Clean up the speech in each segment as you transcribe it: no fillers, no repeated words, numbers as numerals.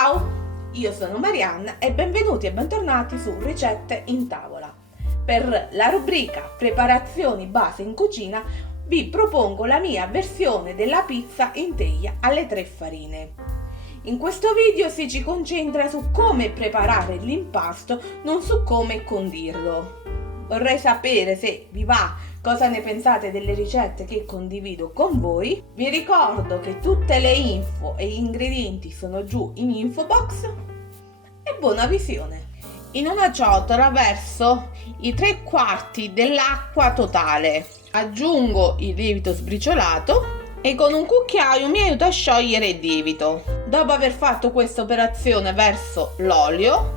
Ciao, io sono Marianna e benvenuti e bentornati su Ricette in Tavola. Per la rubrica Preparazioni base in cucina vi propongo la mia versione della pizza in teglia alle 3 farine. In questo video si ci concentra su come preparare l'impasto, non su come condirlo. Vorrei sapere se vi va, cosa ne pensate delle ricette che condivido con voi. Vi ricordo che tutte le info e gli ingredienti sono giù in info box e buona visione. In una ciotola verso i 3/4 dell'acqua totale, aggiungo il lievito sbriciolato e con un cucchiaio mi aiuta a sciogliere il lievito. Dopo aver fatto questa operazione verso l'olio,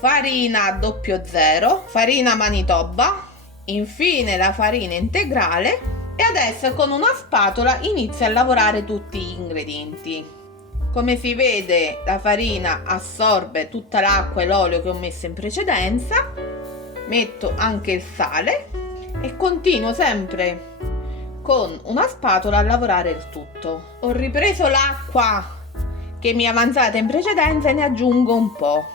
farina 00, farina Manitoba, infine la farina integrale e adesso con una spatola inizio a lavorare tutti gli ingredienti. Come si vede, la farina assorbe tutta l'acqua e l'olio che ho messo in precedenza, metto anche il sale e continuo sempre con una spatola a lavorare il tutto. Ho ripreso l'acqua che mi è avanzata in precedenza e ne aggiungo un po'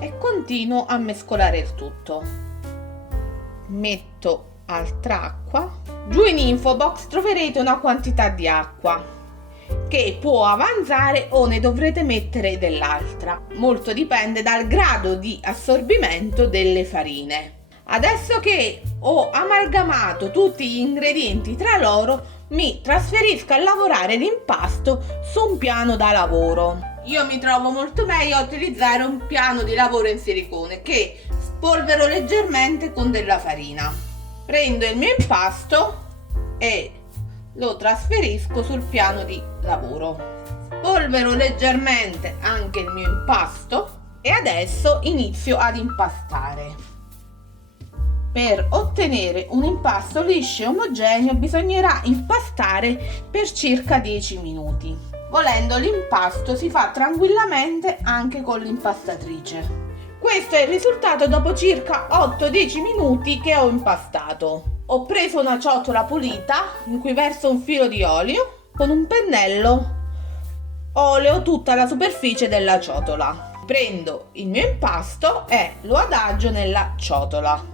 e continuo a mescolare il tutto. Metto altra acqua. Giù in info box troverete una quantità di acqua che può avanzare o ne dovrete mettere dell'altra. Molto dipende dal grado di assorbimento delle farine. Adesso che ho amalgamato tutti gli ingredienti tra loro, mi trasferisco a lavorare l'impasto su un piano da lavoro. Io mi trovo molto meglio a utilizzare un piano di lavoro in silicone che spolvero leggermente con della farina. Prendo il mio impasto e lo trasferisco sul piano di lavoro. Spolvero leggermente anche il mio impasto e adesso inizio ad impastare. Per ottenere un impasto liscio e omogeneo bisognerà impastare per circa 10 minuti. Volendo l'impasto si fa tranquillamente anche con l'impastatrice. Questo è il risultato dopo circa 8-10 minuti che ho impastato. Ho preso una ciotola pulita in cui verso un filo di olio, con un pennello oleo tutta la superficie della ciotola. Prendo il mio impasto e lo adagio nella ciotola.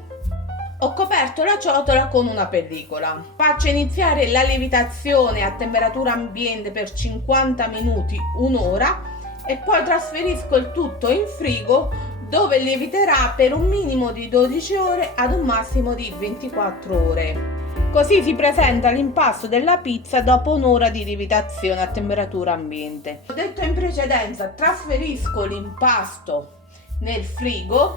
Ho coperto la ciotola con una pellicola. Faccio iniziare la lievitazione a temperatura ambiente per 50 minuti, un'ora e poi trasferisco il tutto in frigo dove lieviterà per un minimo di 12 ore ad un massimo di 24 ore. Così si presenta l'impasto della pizza dopo un'ora di lievitazione a temperatura ambiente. Ho detto in precedenza, trasferisco l'impasto nel frigo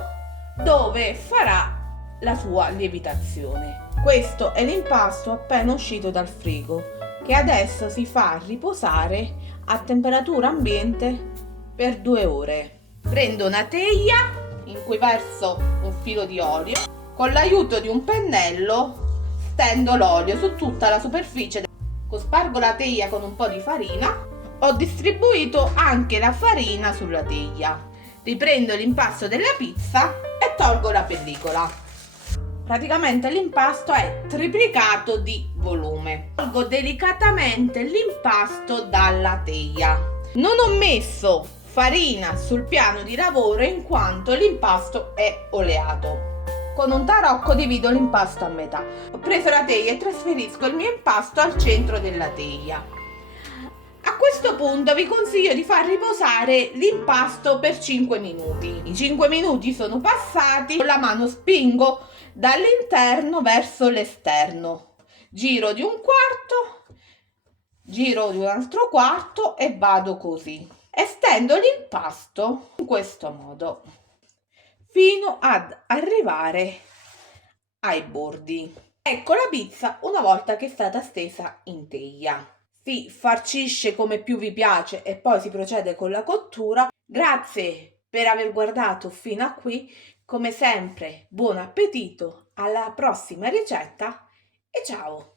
dove farà la sua lievitazione. Questo è l'impasto appena uscito dal frigo che adesso si fa riposare a temperatura ambiente per 2 ore. Prendo una teglia in cui verso un filo di olio, con l'aiuto di un pennello stendo l'olio su tutta la superficie. Spargo la teglia con un po' di farina. Ho distribuito anche la farina sulla teglia. Riprendo l'impasto della pizza e tolgo la pellicola. Praticamente l'impasto è triplicato di volume. Tolgo delicatamente l'impasto dalla teglia. Non ho messo farina sul piano di lavoro in quanto l'impasto è oleato. Con un tarocco divido l'impasto a metà. Ho preso la teglia e trasferisco il mio impasto al centro della teglia. A questo punto vi consiglio di far riposare l'impasto per 5 minuti. I 5 minuti sono passati, con la mano spingo dall'interno verso l'esterno, giro di un quarto, giro di un altro quarto e vado così. Estendo l'impasto in questo modo fino ad arrivare ai bordi. Ecco la pizza una volta che è stata stesa in teglia. Si farcisce come più vi piace e poi si procede con la cottura. Grazie per aver guardato fino a qui. Come sempre, buon appetito, alla prossima ricetta e ciao!